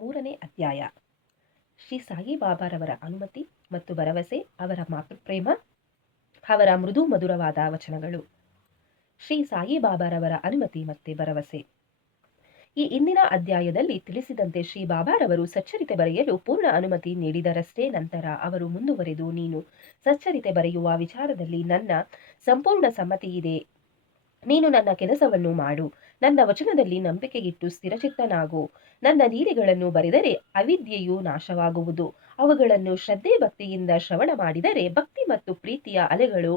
ಮೂರನೇ ಅಧ್ಯಾಯ. ಶ್ರೀ ಸಾಯಿಬಾಬಾರವರ ಅನುಮತಿ ಮತ್ತು ಭರವಸೆ, ಅವರ ಮಾತೃಪ್ರೇಮ, ಅವರ ಮೃದು ಮಧುರವಾದ ವಚನಗಳು. ಶ್ರೀ ಸಾಯಿಬಾಬಾರವರ ಅನುಮತಿ ಮತ್ತು ಭರವಸೆ. ಈ ಇಂದಿನ ಅಧ್ಯಾಯದಲ್ಲಿ ತಿಳಿಸಿದಂತೆ ಶ್ರೀ ಬಾಬಾರವರು ಸಚ್ಚರಿತೆ ಬರೆಯಲು ಪೂರ್ಣ ಅನುಮತಿ ನೀಡಿದರಷ್ಟೇ. ನಂತರ ಅವರು ಮುಂದುವರೆದು, ನೀನು ಸಚ್ಚರಿತೆ ಬರೆಯುವ ವಿಚಾರದಲ್ಲಿ ನನ್ನ ಸಂಪೂರ್ಣ ಸಮ್ಮತಿ ಇದೆ. ನೀನು ನನ್ನ ಕೆಲಸವನ್ನು ಮಾಡು, ನನ್ನ ವಚನದಲ್ಲಿ ನಂಬಿಕೆಯಿಟ್ಟು ಸ್ಥಿರಚಿತ್ತನಾಗು. ನನ್ನ ಲೀಲೆಗಳನ್ನು ಬರೆದರೆ ಅವಿದ್ಯೆಯು ನಾಶವಾಗುವುದು. ಅವುಗಳನ್ನು ಶ್ರದ್ಧೆ ಭಕ್ತಿಯಿಂದ ಶ್ರವಣ ಮಾಡಿದರೆ ಭಕ್ತಿ ಮತ್ತು ಪ್ರೀತಿಯ ಅಲೆಗಳು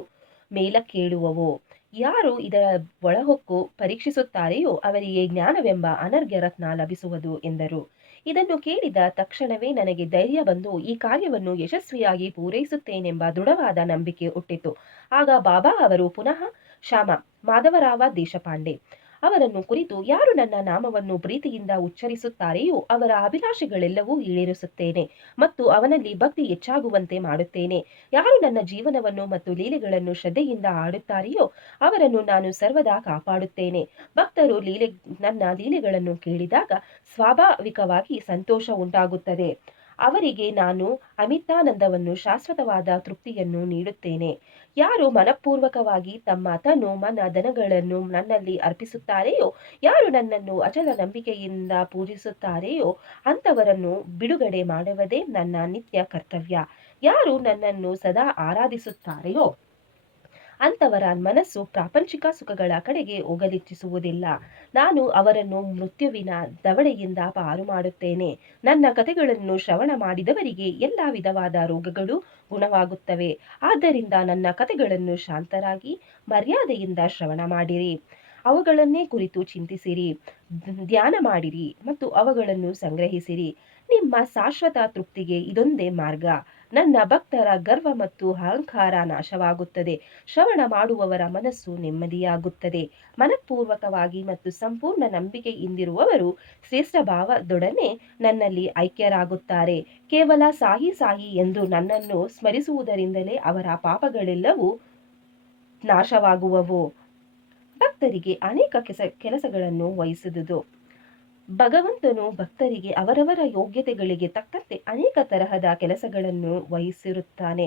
ಮೇಲಕ್ಕೇಳುವವು. ಯಾರು ಇದರ ಒಳಹೊಕ್ಕು ಪರೀಕ್ಷಿಸುತ್ತಾರೆಯೋ ಅವರಿಗೆ ಜ್ಞಾನವೆಂಬ ಅನರ್ಘ್ಯ ರತ್ನ ಲಭಿಸುವುದು ಎಂದರು. ಇದನ್ನು ಕೇಳಿದ ತಕ್ಷಣವೇ ನನಗೆ ಧೈರ್ಯ ಬಂದು ಈ ಕಾರ್ಯವನ್ನು ಯಶಸ್ವಿಯಾಗಿ ಪೂರೈಸುತ್ತೇನೆಂಬ ದೃಢವಾದ ನಂಬಿಕೆ ಹುಟ್ಟಿತು. ಆಗ ಬಾಬಾ ಅವರು ಪುನಃ ಶ್ಯಾಮ ಮಾಧವರಾವ ದೇಶಪಾಂಡೆ ಅವರನ್ನು ಕುರಿತು, ಯಾರು ನನ್ನ ನಾಮವನ್ನು ಪ್ರೀತಿಯಿಂದ ಉಚ್ಚರಿಸುತ್ತಾರೆಯೋ ಅವರ ಅಭಿಲಾಷೆಗಳೆಲ್ಲವೂ ಈಡೇರಿಸುತ್ತೇನೆ ಮತ್ತು ಅವನಲ್ಲಿ ಭಕ್ತಿ ಹೆಚ್ಚಾಗುವಂತೆ ಮಾಡುತ್ತೇನೆ. ಯಾರು ನನ್ನ ಜೀವನವನ್ನು ಮತ್ತು ಲೀಲೆಗಳನ್ನು ಶ್ರದ್ಧೆಯಿಂದ ಆಡುತ್ತಾರೆಯೋ ಅವರನ್ನು ನಾನು ಸರ್ವದಾ ಕಾಪಾಡುತ್ತೇನೆ. ಭಕ್ತರು ನನ್ನ ಲೀಲೆಗಳನ್ನು ಕೇಳಿದಾಗ ಸ್ವಾಭಾವಿಕವಾಗಿ ಸಂತೋಷ ಉಂಟಾಗುತ್ತದೆ. ಅವರಿಗೆ ನಾನು ಅಮಿತಾನಂದವನ್ನು, ಶಾಶ್ವತವಾದ ತೃಪ್ತಿಯನ್ನು ನೀಡುತ್ತೇನೆ. ಯಾರು ಮನಪೂರ್ವಕವಾಗಿ ತಮ್ಮ ತನು ಮನ ಧನಗಳನ್ನು ನನ್ನಲ್ಲಿ ಅರ್ಪಿಸುತ್ತಾರೆಯೋ, ಯಾರು ನನ್ನನ್ನು ಅಚಲ ನಂಬಿಕೆಯಿಂದ ಪೂಜಿಸುತ್ತಾರೆಯೋ ಅಂಥವರನ್ನು ಬಿಡುಗಡೆ ಮಾಡುವುದೇ ನನ್ನ ನಿತ್ಯ ಕರ್ತವ್ಯ. ಯಾರು ನನ್ನನ್ನು ಸದಾ ಆರಾಧಿಸುತ್ತಾರೆಯೋ ಅಂಥವರ ಮನಸ್ಸು ಪ್ರಾಪಂಚಿಕ ಸುಖಗಳ ಕಡೆಗೆ ಹೋಗಲಿಚ್ಛಿಸುವುದಿಲ್ಲ. ನಾನು ಅವರನ್ನು ಮೃತ್ಯುವಿನ ದವಡೆಯಿಂದ ಪಾರು ಮಾಡುತ್ತೇನೆ. ನನ್ನ ಕಥೆಗಳನ್ನು ಶ್ರವಣ ಮಾಡಿದವರಿಗೆ ಎಲ್ಲ ವಿಧವಾದ ರೋಗಗಳು ಗುಣವಾಗುತ್ತವೆ. ಆದ್ದರಿಂದ ನನ್ನ ಕಥೆಗಳನ್ನು ಶಾಂತರಾಗಿ ಮರ್ಯಾದೆಯಿಂದ ಶ್ರವಣ ಮಾಡಿರಿ. ಅವುಗಳನ್ನೇ ಕುರಿತು ಚಿಂತಿಸಿರಿ, ಧ್ಯಾನ ಮಾಡಿರಿ ಮತ್ತು ಅವುಗಳನ್ನು ಸಂಗ್ರಹಿಸಿರಿ. ನಿಮ್ಮ ಶಾಶ್ವತ ತೃಪ್ತಿಗೆ ಇದೊಂದೇ ಮಾರ್ಗ. ನನ್ನ ಭಕ್ತರ ಗರ್ವ ಮತ್ತು ಅಹಂಕಾರ ನಾಶವಾಗುತ್ತದೆ. ಶ್ರವಣ ಮಾಡುವವರ ಮನಸ್ಸು ನೆಮ್ಮದಿಯಾಗುತ್ತದೆ. ಮನಪೂರ್ವಕವಾಗಿ ಮತ್ತು ಸಂಪೂರ್ಣ ನಂಬಿಕೆಯಿಂದಿರುವವರು ಶ್ರೇಷ್ಠ ಭಾವದೊಡನೆ ನನ್ನಲ್ಲಿ ಐಕ್ಯರಾಗುತ್ತಾರೆ. ಕೇವಲ ಸಾಯಿ ಸಾಯಿ ಎಂದು ನನ್ನನ್ನು ಸ್ಮರಿಸುವುದರಿಂದಲೇ ಅವರ ಪಾಪಗಳೆಲ್ಲವೂ ನಾಶವಾಗುವವು. ಭಕ್ತರಿಗೆ ಅನೇಕ ಕೆಲಸಗಳನ್ನು ವಹಿಸುವುದು. ಭಗವಂತನು ಭಕ್ತರಿಗೆ ಅವರವರ ಯೋಗ್ಯತೆಗಳಿಗೆ ತಕ್ಕಂತೆ ಅನೇಕ ತರಹದ ಕೆಲಸಗಳನ್ನು ವಹಿಸಿರುತ್ತಾನೆ.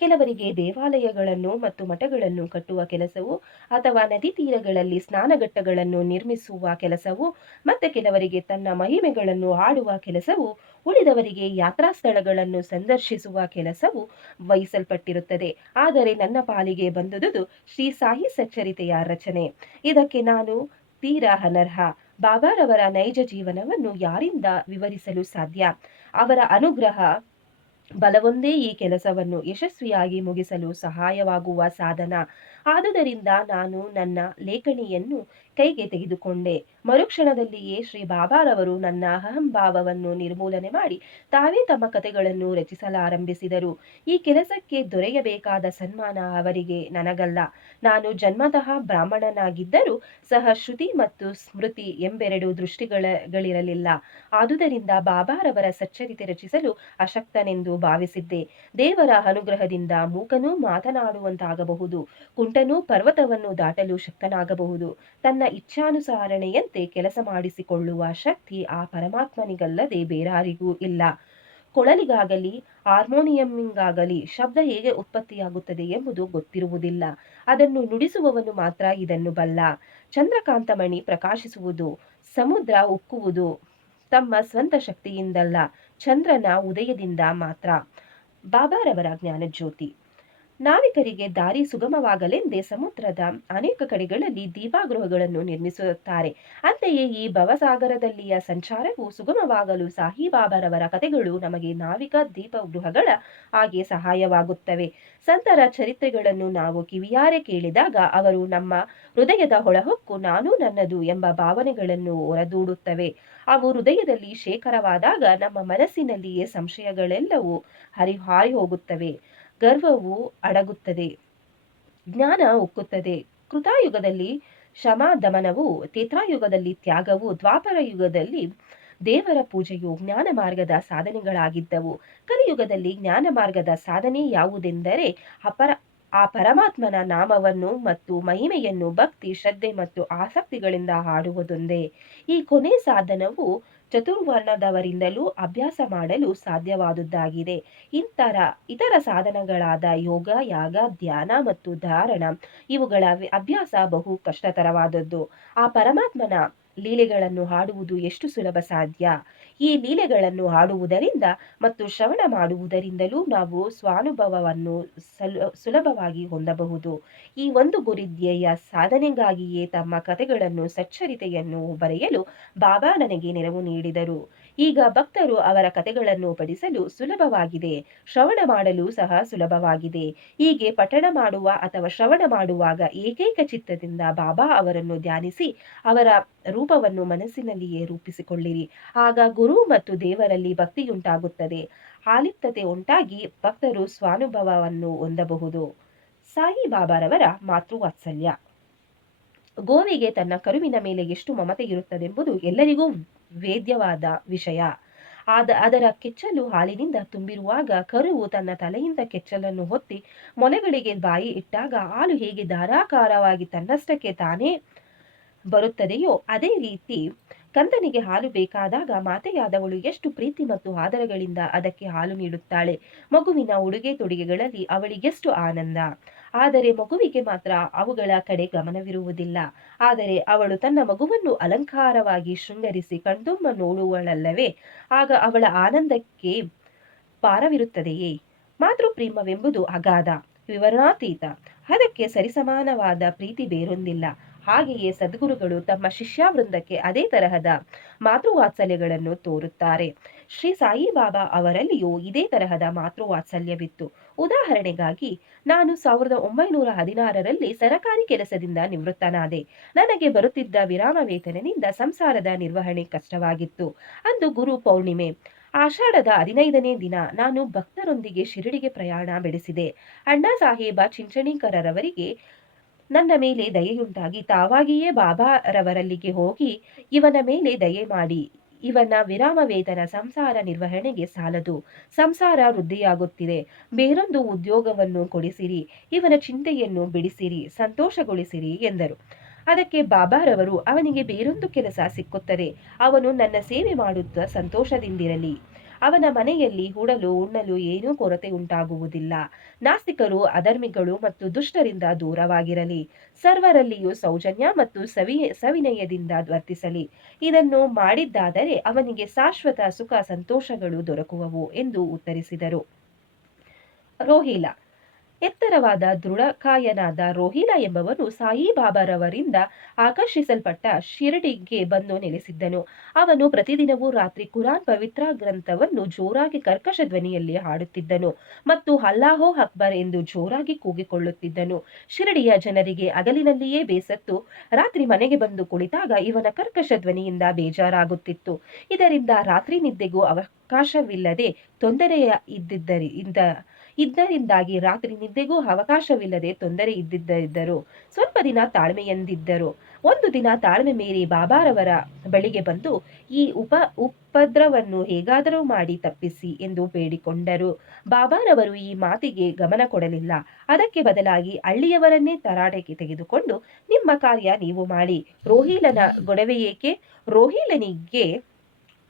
ಕೆಲವರಿಗೆ ದೇವಾಲಯಗಳನ್ನು ಮತ್ತು ಮಠಗಳನ್ನು ಕಟ್ಟುವ ಕೆಲಸವು, ಅಥವಾ ನದಿ ತೀರಗಳಲ್ಲಿ ಸ್ನಾನಘಟ್ಟಗಳನ್ನು ನಿರ್ಮಿಸುವ ಕೆಲಸವು, ಮತ್ತೆ ಕೆಲವರಿಗೆ ತನ್ನ ಮಹಿಮೆಗಳನ್ನು ಹಾಡುವ ಕೆಲಸವು, ಉಳಿದವರಿಗೆ ಯಾತ್ರಾ ಸ್ಥಳಗಳನ್ನು ಸಂದರ್ಶಿಸುವ ಕೆಲಸವು ವಹಿಸಲ್ಪಟ್ಟಿರುತ್ತದೆ. ಆದರೆ ನನ್ನ ಪಾಲಿಗೆ ಬಂದುದು ಶ್ರೀ ಸಾಯಿ ಸಚ್ಚರಿತೆಯ ರಚನೆ. ಇದಕ್ಕೆ ನಾನು ತೀರಾ ಅನರ್ಹ. ಬಾಬಾರವರ ನೈಜ ಜೀವನವನ್ನು ಯಾರಿಂದ ವಿವರಿಸಲು ಸಾಧ್ಯ? ಅವರ ಅನುಗ್ರಹ ಬಲವೊಂದೇ ಈ ಕೆಲಸವನ್ನು ಯಶಸ್ವಿಯಾಗಿ ಮುಗಿಸಲು ಸಹಾಯವಾಗುವ ಸಾಧನ. ಆದುದರಿಂದ ನಾನು ನನ್ನ ಲೇಖನಿಯನ್ನು ಕೈಗೆ ತೆಗೆದುಕೊಂಡೆ. ಮರುಕ್ಷಣದಲ್ಲಿಯೇ ಶ್ರೀ ಬಾಬಾರವರು ನನ್ನ ಅಹಂಭಾವವನ್ನು ನಿರ್ಮೂಲನೆ ಮಾಡಿ ತಾವೇ ತಮ್ಮ ಕಥೆಗಳನ್ನು ರಚಿಸಲಾರಂಭಿಸಿದರು. ಈ ಕೆಲಸಕ್ಕೆ ದೊರೆಯಬೇಕಾದ ಸನ್ಮಾನ ಅವರಿಗೆ, ನನಗಲ್ಲ. ನಾನು ಜನ್ಮತಃ ಬ್ರಾಹ್ಮಣನಾಗಿದ್ದರೂ ಸಹ ಶ್ರುತಿ ಮತ್ತು ಸ್ಮೃತಿ ಎಂಬೆರಡು ದೃಷ್ಟಿಗಳಿರಲಿಲ್ಲ. ಆದುದರಿಂದ ಬಾಬಾರವರ ಸಚ್ಚರಿತೆ ರಚಿಸಲು ಅಶಕ್ತನೆಂದು ಭಾವಿಸಿದ್ದೆ. ದೇವರ ಅನುಗ್ರಹದಿಂದ ಮೂಕನೂ ಮಾತನಾಡುವಂತಾಗಬಹುದು, ಕುಂಟನೂ ಪರ್ವತವನ್ನು ದಾಟಲು ಶಕ್ತನಾಗಬಹುದು. ತನ್ನ ಇಚ್ಛಾನುಸಾರಣೆಯಂತೆ ಕೆಲಸ ಮಾಡಿಸಿಕೊಳ್ಳುವ ಶಕ್ತಿ ಆ ಪರಮಾತ್ಮನಿಗಲ್ಲದೆ ಬೇರಾರಿಗೂ ಇಲ್ಲ. ಕೊಳಲಿಗಾಗಲಿ ಹಾರ್ಮೋನಿಯಂಗಾಗಲಿ ಶಬ್ದ ಹೇಗೆ ಉತ್ಪತ್ತಿಯಾಗುತ್ತದೆ ಎಂಬುದು ಗೊತ್ತಿರುವುದಿಲ್ಲ. ಅದನ್ನು ನುಡಿಸುವವನು ಮಾತ್ರ ಇದನ್ನು ಬಲ್ಲ. ಚಂದ್ರಕಾಂತಮಣಿ ಪ್ರಕಾಶಿಸುವುದು, ಸಮುದ್ರ ಉಕ್ಕುವುದು ತಮ್ಮ ಸ್ವಂತ ಶಕ್ತಿಯಿಂದಲ್ಲ, ಚಂದ್ರನ ಉದಯದಿಂದ ಮಾತ್ರ. ಬಾಬಾರವರ ಜ್ಞಾನಜ್ಯೋತಿ. ನಾವಿಕರಿಗೆ ದಾರಿ ಸುಗಮವಾಗಲೆಂದೇ ಸಮುದ್ರದ ಅನೇಕ ಕಡೆಗಳಲ್ಲಿ ದೀಪಗೃಹಗಳನ್ನು ನಿರ್ಮಿಸುತ್ತಾರೆ. ಅಂತೆಯೇ ಈ ಭವಸಾಗರದಲ್ಲಿಯ ಸಂಚಾರವು ಸುಗಮವಾಗಲು ಸಾಯಿಬಾಬಾರವರ ಕಥೆಗಳು ನಮಗೆ ನಾವಿಕ ದೀಪಗೃಹಗಳ ಹಾಗೆ ಸಹಾಯವಾಗುತ್ತವೆ. ಸಂತರ ಚರಿತ್ರೆಗಳನ್ನು ನಾವು ಕಿವಿಯಾರೆ ಕೇಳಿದಾಗ ಅವರು ನಮ್ಮ ಹೃದಯದ ಒಳಹೊಕ್ಕು ನಾನು ನನ್ನದು ಎಂಬ ಭಾವನೆಗಳನ್ನು ಹೊರದೂಡುತ್ತವೆ. ಅವು ಹೃದಯದಲ್ಲಿ ಶೇಖರವಾದಾಗ ನಮ್ಮ ಮನಸ್ಸಿನಲ್ಲಿಯೇ ಸಂಶಯಗಳೆಲ್ಲವೂ ಹಾರಿ ಹೋಗುತ್ತವೆ. ಗರ್ವವು ಅಡಗುತ್ತದೆ, ಜ್ಞಾನ ಉಕ್ಕುತ್ತದೆ. ಕೃತಾಯುಗದಲ್ಲಿ ಶಮದಮನವು, ತ್ರೇತಾಯುಗದಲ್ಲಿ ತ್ಯಾಗವು, ದ್ವಾಪರ ಯುಗದಲ್ಲಿ ದೇವರ ಪೂಜೆಯು ಜ್ಞಾನ ಮಾರ್ಗದ ಸಾಧನೆಗಳಾಗಿದ್ದವು. ಕಲಿಯುಗದಲ್ಲಿ ಜ್ಞಾನ ಮಾರ್ಗದ ಸಾಧನೆ ಯಾವುದೆಂದರೆ ಆ ಪರಮಾತ್ಮನ ನಾಮವನ್ನು ಮತ್ತು ಮಹಿಮೆಯನ್ನು ಭಕ್ತಿ, ಶ್ರದ್ಧೆ ಮತ್ತು ಆಸಕ್ತಿಗಳಿಂದ ಹಾಡುವುದೊಂದೇ. ಈ ಕೊನೆ ಸಾಧನವು ಚತುರ್ವರ್ಣದವರಿಂದಲೂ ಅಭ್ಯಾಸ ಮಾಡಲು ಸಾಧ್ಯವಾದುದಾಗಿದೆ. ಇತರ ಸಾಧನಗಳಾದ ಯೋಗ, ಯಾಗ, ಧ್ಯಾನ ಮತ್ತು ಧಾರಣ ಇವುಗಳ ಅಭ್ಯಾಸ ಬಹು ಕಷ್ಟತರವಾದದ್ದು. ಆ ಪರಮಾತ್ಮನ ಲೀಲೆಗಳನ್ನು ಹಾಡುವುದು ಎಷ್ಟು ಸುಲಭ ಸಾಧ್ಯ. ಈ ಲೀಲೆಗಳನ್ನು ಹಾಡುವುದರಿಂದ ಮತ್ತು ಶ್ರವಣ ಮಾಡುವುದರಿಂದಲೂ ನಾವು ಸ್ವಾನುಭವವನ್ನು ಸುಲಭವಾಗಿ ಹೊಂದಬಹುದು. ಈ ಒಂದು ಗುರಿಧ್ಯೇಯ ಸಾಧನೆಗಾಗಿಯೇ ತಮ್ಮ ಕಥೆಗಳನ್ನು ಸಚ್ಚರಿತೆಯನ್ನು ಬರೆಯಲು ಬಾಬಾ ನನಗೆ ನೆರವು ನೀಡಿದರು. ಈಗ ಭಕ್ತರು ಅವರ ಕಥೆಗಳನ್ನು ಪಠಿಸಲು ಸುಲಭವಾಗಿದೆ, ಶ್ರವಣ ಮಾಡಲು ಸಹ ಸುಲಭವಾಗಿದೆ. ಹೀಗೆ ಪಠಣ ಮಾಡುವ ಅಥವಾ ಶ್ರವಣ ಮಾಡುವಾಗ ಏಕೈಕ ಚಿತ್ತದಿಂದ ಬಾಬಾ ಅವರನ್ನು ಧ್ಯಾನಿಸಿ ಅವರ ರೂಪವನ್ನು ಮನಸ್ಸಿನಲ್ಲಿಯೇ ರೂಪಿಸಿಕೊಳ್ಳಿರಿ. ಆಗ ಗುರು ಮತ್ತು ದೇವರಲ್ಲಿ ಭಕ್ತಿಯುಂಟಾಗುತ್ತದೆ. ಆಲಿಪ್ತತೆ ಉಂಟಾಗಿ ಭಕ್ತರು ಸ್ವಾನುಭವವನ್ನು ಹೊಂದಬಹುದು. ಸಾಯಿ ಬಾಬಾರವರ ಮಾತೃವಾತ್ಸಲ್ಯ. ಗೋವಿಗೆ ತನ್ನ ಕರುವಿನ ಮೇಲೆ ಎಷ್ಟು ಮಮತೆ ಇರುತ್ತದೆಂಬುದು ಎಲ್ಲರಿಗೂ ವೇದ್ಯವಾದ ವಿಷಯ. ಅದರ ಕೆಚ್ಚಲು ಹಾಲಿನಿಂದ ತುಂಬಿರುವಾಗ ಕರುವು ತನ್ನ ತಲೆಯಿಂದ ಕೆಚ್ಚಲನ್ನು ಹೊತ್ತಿ ಮೊಲೆಗಳಿಗೆ ಬಾಯಿ ಇಟ್ಟಾಗ ಹಾಲು ಹೇಗೆ ಧಾರಾಕಾರವಾಗಿ ತನ್ನಷ್ಟಕ್ಕೆ ತಾನೇ ಬರುತ್ತದೆಯೋ ಅದೇ ರೀತಿ ಕಂದನಿಗೆ ಹಾಲು ಬೇಕಾದಾಗ ಮಾತೆಯಾದವಳು ಎಷ್ಟು ಪ್ರೀತಿ ಮತ್ತು ಆದರಗಳಿಂದ ಅದಕ್ಕೆ ಹಾಲು ನೀಡುತ್ತಾಳೆ. ಮಗುವಿನ ಉಡುಗೆ ತೊಡುಗೆಗಳಲ್ಲಿ ಅವಳಿಗೆಷ್ಟು ಆನಂದ. ಆದರೆ ಮಗುವಿಗೆ ಮಾತ್ರ ಅವುಗಳ ಕಡೆ ಗಮನವಿರುವುದಿಲ್ಲ. ಆದರೆ ಅವಳು ತನ್ನ ಮಗುವನ್ನು ಅಲಂಕಾರವಾಗಿ ಶೃಂಗರಿಸಿ ಕಣ್ತುಂಬ ನೋಡುವಳಲ್ಲವೇ, ಆಗ ಅವಳ ಆನಂದಕ್ಕೆ ಪಾರವಿರುತ್ತದೆಯೇ? ಮಾತೃಪ್ರೇಮವೆಂಬುದು ಅಗಾಧ, ವಿವರಣಾತೀತ. ಅದಕ್ಕೆ ಸರಿಸಮಾನವಾದ ಪ್ರೀತಿ ಬೇರೊಂದಿಲ್ಲ. ಹಾಗೆಯೇ ಸದ್ಗುರುಗಳು ತಮ್ಮ ಶಿಷ್ಯವೃಂದಕ್ಕೆ ಅದೇ ತರಹದ ಮಾತೃವಾತ್ಸಲ್ಯಗಳನ್ನು ತೋರುತ್ತಾರೆ. ಶ್ರೀ ಸಾಯಿಬಾಬಾ ಅವರಲ್ಲಿಯೂ ಇದೇ ತರಹದ ಮಾತೃವಾತ್ಸಲ್ಯವಿತ್ತು. ಉದಾಹರಣೆಗಾಗಿ, ನಾನು 1916ರಲ್ಲಿ ಸರಕಾರಿ ಕೆಲಸದಿಂದ ನಿವೃತ್ತನಾದೆ. ನನಗೆ ಬರುತ್ತಿದ್ದ ವಿರಾಮ ವೇತನದಿಂದ ಸಂಸಾರದ ನಿರ್ವಹಣೆ ಕಷ್ಟವಾಗಿತ್ತು. ಅಂದು ಗುರು ಪೌರ್ಣಿಮೆ, ಆಷಾಢದ 15ನೇ ದಿನ. ನಾನು ಭಕ್ತರೊಂದಿಗೆ ಶಿರಡಿಗೆ ಪ್ರಯಾಣ ಬೆಳೆಸಿದೆ. ಅಣ್ಣಾ ಸಾಹೇಬ ಚಿಂಚಣಿಕರವರಿಗೆ ನನ್ನ ಮೇಲೆ ದಯೆಯುಂಟಾಗಿ ತಾವಾಗಿಯೇ ಬಾಬಾರವರಲ್ಲಿಗೆ ಹೋಗಿ, ಇವನ ಮೇಲೆ ದಯೆ ಮಾಡಿ, ಇವನ ವಿರಾಮ ವೇತನ ಸಂಸಾರ ನಿರ್ವಹಣೆಗೆ ಸಾಲದು, ಸಂಸಾರ ವೃದ್ಧಿಯಾಗುತ್ತಿದೆ, ಬೇರೊಂದು ಉದ್ಯೋಗವನ್ನು ಕೊಡಿಸಿರಿ, ಇವನ ಚಿಂತೆಯನ್ನು ಬಿಡಿಸಿರಿ, ಸಂತೋಷಗೊಳಿಸಿರಿ ಎಂದರು. ಅದಕ್ಕೆ ಬಾಬಾರವರು, ಅವನಿಗೆ ಬೇರೊಂದು ಕೆಲಸ ಸಿಕ್ಕುತ್ತದೆ, ಅವನು ನನ್ನ ಸೇವೆ ಮಾಡುತ್ತಾ ಸಂತೋಷದಿಂದಿರಲಿ, ಅವನ ಮನೆಯಲ್ಲಿ ಹೂಡಲು ಉಣ್ಣಲು ಏನೂ ಕೊರತೆ ಉಂಟಾಗುವುದಿಲ್ಲ, ನಾಸ್ತಿಕರು, ಅಧರ್ಮಿಗಳು ಮತ್ತು ದುಷ್ಟರಿಂದ ದೂರವಾಗಿರಲಿ, ಸರ್ವರಲ್ಲಿಯೂ ಸೌಜನ್ಯ ಮತ್ತು ಸವಿನಯದಿಂದ ವರ್ತಿಸಲಿ. ಇದನ್ನು ಮಾಡಿದ್ದಾದರೆ ಅವನಿಗೆ ಶಾಶ್ವತ ಸುಖ ಸಂತೋಷಗಳು ದೊರಕುವವು ಎಂದು ಉತ್ತರಿಸಿದರು. ರೋಹಿಲಾ. ಎತ್ತರವಾದ ದೃಢಕಾಯನಾದ ರೋಹಿಲಾ ಎಂಬವನು ಸಾಯಿಬಾಬಾರವರಿಂದ ಆಕರ್ಷಿಸಲ್ಪಟ್ಟ ಶಿರಡಿಗೆ ಬಂದು ನೆಲೆಸಿದ್ದನು. ಅವನು ಪ್ರತಿದಿನವೂ ರಾತ್ರಿ ಕುರಾನ್ ಪವಿತ್ರ ಗ್ರಂಥವನ್ನು ಜೋರಾಗಿ ಕರ್ಕಶ ಧ್ವನಿಯಲ್ಲಿ ಹಾಡುತ್ತಿದ್ದನು ಮತ್ತು ಅಲ್ಲಾಹೋ ಅಕ್ಬರ್ ಎಂದು ಜೋರಾಗಿ ಕೂಗಿಕೊಳ್ಳುತ್ತಿದ್ದನು. ಶಿರಡಿಯ ಜನರಿಗೆ ಹಗಲಿನಲ್ಲಿಯೇ ಬೇಸತ್ತು ರಾತ್ರಿ ಮನೆಗೆ ಬಂದು ಕುಳಿತಾಗ ಇವನ ಕರ್ಕಶ ಧ್ವನಿಯಿಂದ ಬೇಜಾರಾಗುತ್ತಿತ್ತು. ಇದರಿಂದ ರಾತ್ರಿ ನಿದ್ದೆಗೂ ಅವಕಾಶವಿಲ್ಲದೆ ಇದರಿಂದಾಗಿ ರಾತ್ರಿ ನಿದ್ದೆಗೂ ಅವಕಾಶವಿಲ್ಲದೆ ತೊಂದರೆ ಇದ್ದಿದ್ದರು. ಸ್ವಲ್ಪ ದಿನ ತಾಳ್ಮೆಯಿಂದಿದ್ದರು. ಒಂದು ದಿನ ತಾಳ್ಮೆ ಮೀರಿ ಬಾಬಾರವರ ಬಳಿಗೆ ಬಂದು, ಈ ಉಪದ್ರವನ್ನು ಹೇಗಾದರೂ ಮಾಡಿ ತಪ್ಪಿಸಿ ಎಂದು ಬೇಡಿಕೊಂಡರು. ಬಾಬಾರವರು ಈ ಮಾತಿಗೆ ಗಮನ ಕೊಡಲಿಲ್ಲ. ಅದಕ್ಕೆ ಬದಲಾಗಿ ಹಳ್ಳಿಯವರನ್ನೇ ತರಾಟೆಗೆ ತೆಗೆದುಕೊಂಡು, ನಿಮ್ಮ ಕಾರ್ಯ ನೀವು ಮಾಡಿ, ರೋಹಿಲನ ಗೊಡವೆಯೇಕೆ? ರೋಹಿಲನಿಗೆ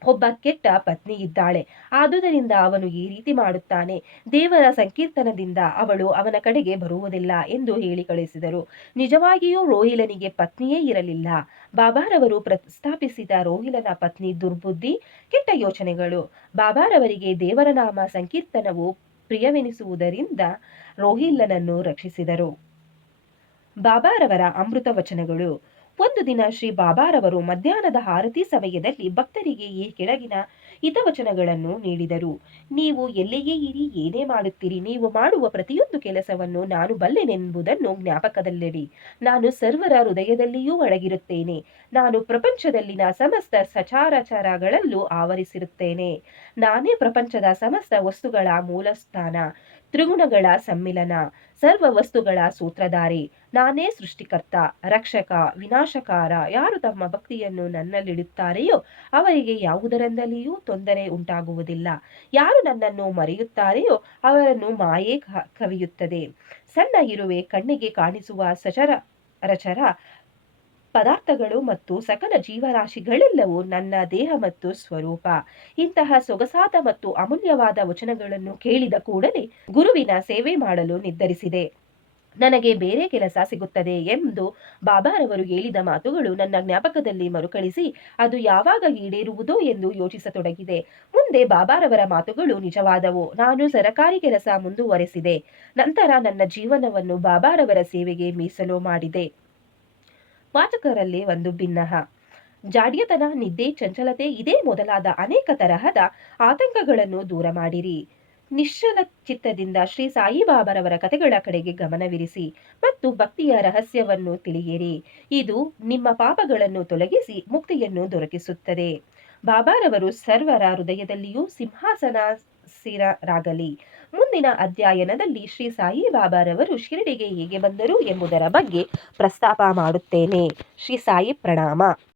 ಒಬ್ಬ ಕೆಟ್ಟ ಪತ್ನಿ ಇದ್ದಾಳೆ, ಆದುದರಿಂದ ಅವನು ಈ ರೀತಿ ಮಾಡುತ್ತಾನೆ. ದೇವರ ಸಂಕೀರ್ತನದಿಂದ ಅವಳು ಅವನ ಕಡೆಗೆ ಬರುವುದಿಲ್ಲ ಎಂದು ಹೇಳಿ ಕಳಿಸಿದರು. ನಿಜವಾಗಿಯೂ ರೋಹಿಲನಿಗೆ ಪತ್ನಿಯೇ ಇರಲಿಲ್ಲ. ಬಾಬಾರವರು ಪ್ರಸ್ತಾಪಿಸಿದ ರೋಹಿಲನ ಪತ್ನಿ ದುರ್ಬುದ್ಧಿ, ಕೆಟ್ಟ ಯೋಚನೆಗಳು. ಬಾಬಾರವರಿಗೆ ದೇವರ ನಾಮ ಸಂಕೀರ್ತನವು ಪ್ರಿಯವೆನಿಸುವುದರಿಂದ ರೋಹಿಲನನ್ನು ರಕ್ಷಿಸಿದರು. ಬಾಬಾರವರ ಅಮೃತ ವಚನಗಳು. ಒಂದು ದಿನ ಶ್ರೀ ಬಾಬಾರವರು ಮಧ್ಯಾಹ್ನದ ಆರತಿ ಸಮಯದಲ್ಲಿ ಭಕ್ತರಿಗೆ ಈ ಕೆಳಗಿನ ಹಿತವಚನಗಳನ್ನು ನೀಡಿದರು. ನೀವು ಎಲ್ಲಿಯೇ ಇರಿ, ಏನೇ ಮಾಡುತ್ತೀರಿ, ನೀವು ಮಾಡುವ ಪ್ರತಿಯೊಂದು ಕೆಲಸವನ್ನು ನಾನು ಬಲ್ಲೆನೆಂಬುದನ್ನು ಜ್ಞಾಪಕದಲ್ಲಿಡಿ. ನಾನು ಸರ್ವರ ಹೃದಯದಲ್ಲಿಯೂ ಒಳಗಿರುತ್ತೇನೆ. ನಾನು ಪ್ರಪಂಚದಲ್ಲಿನ ಸಮಸ್ತ ಸಚರಾಚರಗಳಲ್ಲೂ ಆವರಿಸಿರುತ್ತೇನೆ. ನಾನೇ ಪ್ರಪಂಚದ ಸಮಸ್ತ ವಸ್ತುಗಳ ಮೂಲಸ್ಥಾನ, ತ್ರಿಗುಣಗಳ ಸಮ್ಮಿಲನ, ಸರ್ವ ವಸ್ತುಗಳ ಸೂತ್ರಧಾರಿ. ನಾನೇ ಸೃಷ್ಟಿಕರ್ತ, ರಕ್ಷಕ, ವಿನಾಶಕಾರ. ಯಾರು ತಮ್ಮ ಭಕ್ತಿಯನ್ನು ನನ್ನಲ್ಲಿಡುತ್ತಾರೆಯೋ ಅವರಿಗೆ ಯಾವುದರಿಂದಲೂ ತೊಂದರೆ ಉಂಟಾಗುವುದಿಲ್ಲ. ಯಾರು ನನ್ನನ್ನು ಮರೆಯುತ್ತಾರೆಯೋ ಅವರನ್ನು ಮಾಯೆ ಕವಿಯುತ್ತದೆ. ಸಣ್ಣ ಇರುವೆ, ಕಣ್ಣಿಗೆ ಕಾಣಿಸುವ ಸಚರಾಚರ ಪದಾರ್ಥಗಳು ಮತ್ತು ಸಕಲ ಜೀವರಾಶಿಗಳೆಲ್ಲವೂ ನನ್ನ ದೇಹ ಮತ್ತು ಸ್ವರೂಪ. ಇಂತಹ ಸೊಗಸಾದ ಮತ್ತು ಅಮೂಲ್ಯವಾದ ವಚನಗಳನ್ನು ಕೇಳಿದ ಕೂಡಲೇ ಗುರುವಿನ ಸೇವೆ ಮಾಡಲು ನಿರ್ಧರಿಸಿದೆ. ನನಗೆ ಬೇರೆ ಕೆಲಸ ಸಿಗುತ್ತದೆ ಎಂದು ಬಾಬಾರವರು ಹೇಳಿದ ಮಾತುಗಳು ನನ್ನ ಜ್ಞಾಪಕದಲ್ಲಿ ಮರುಕಳಿಸಿ ಅದು ಯಾವಾಗ ಈಡೇರುವುದೋ ಎಂದು ಯೋಚಿಸತೊಡಗಿದೆ. ಮುಂದೆ ಬಾಬಾರವರ ಮಾತುಗಳು ನಿಜವಾದವು. ನಾನು ಸರಕಾರಿ ಕೆಲಸ ಮುಂದುವರೆಸಿದೆ. ನಂತರ ನನ್ನ ಜೀವನವನ್ನು ಬಾಬಾರವರ ಸೇವೆಗೆ ಮೀಸಲು ಮಾಡಿದೆ. ವಾಚಕರಲ್ಲಿ ಒಂದು ಭಿನ್ನಹ ಜಾಡ್ಯತನ, ನಿದ್ದೆ, ಚಂಚಲತೆ ಇದೇ ಮೊದಲಾದ ಅನೇಕ ತರಹದ ಆತಂಕಗಳನ್ನು ದೂರ ಮಾಡಿರಿ. ನಿಶ್ಚಲ ಚಿತ್ತದಿಂದ ಶ್ರೀ ಸಾಯಿಬಾಬಾರವರ ಕಥೆಗಳ ಕಡೆಗೆ ಗಮನವಿರಿಸಿ ಮತ್ತು ಭಕ್ತಿಯ ರಹಸ್ಯವನ್ನು ತಿಳಿಯಿರಿ. ಇದು ನಿಮ್ಮ ಪಾಪಗಳನ್ನು ತೊಲಗಿಸಿ ಮುಕ್ತಿಯನ್ನು ದೊರಕಿಸುತ್ತದೆ. ಬಾಬಾರವರು ಸರ್ವರ ಹೃದಯದಲ್ಲಿಯೂ ಸಿಂಹಾಸನಾಸೀನರಾಗಲಿ. ಮುಂದಿನ ಅಧ್ಯಯನದಲ್ಲಿ ಶ್ರೀ ಸಾಯಿಬಾಬಾರವರು ಶಿರಡಿಗೆ ಹೇಗೆ ಬಂದರು ಎಂಬುದರ ಬಗ್ಗೆ ಪ್ರಸ್ತಾಪ ಮಾಡುತ್ತೇನೆ. ಶ್ರೀ ಸಾಯಿ ಪ್ರಣಾಮ.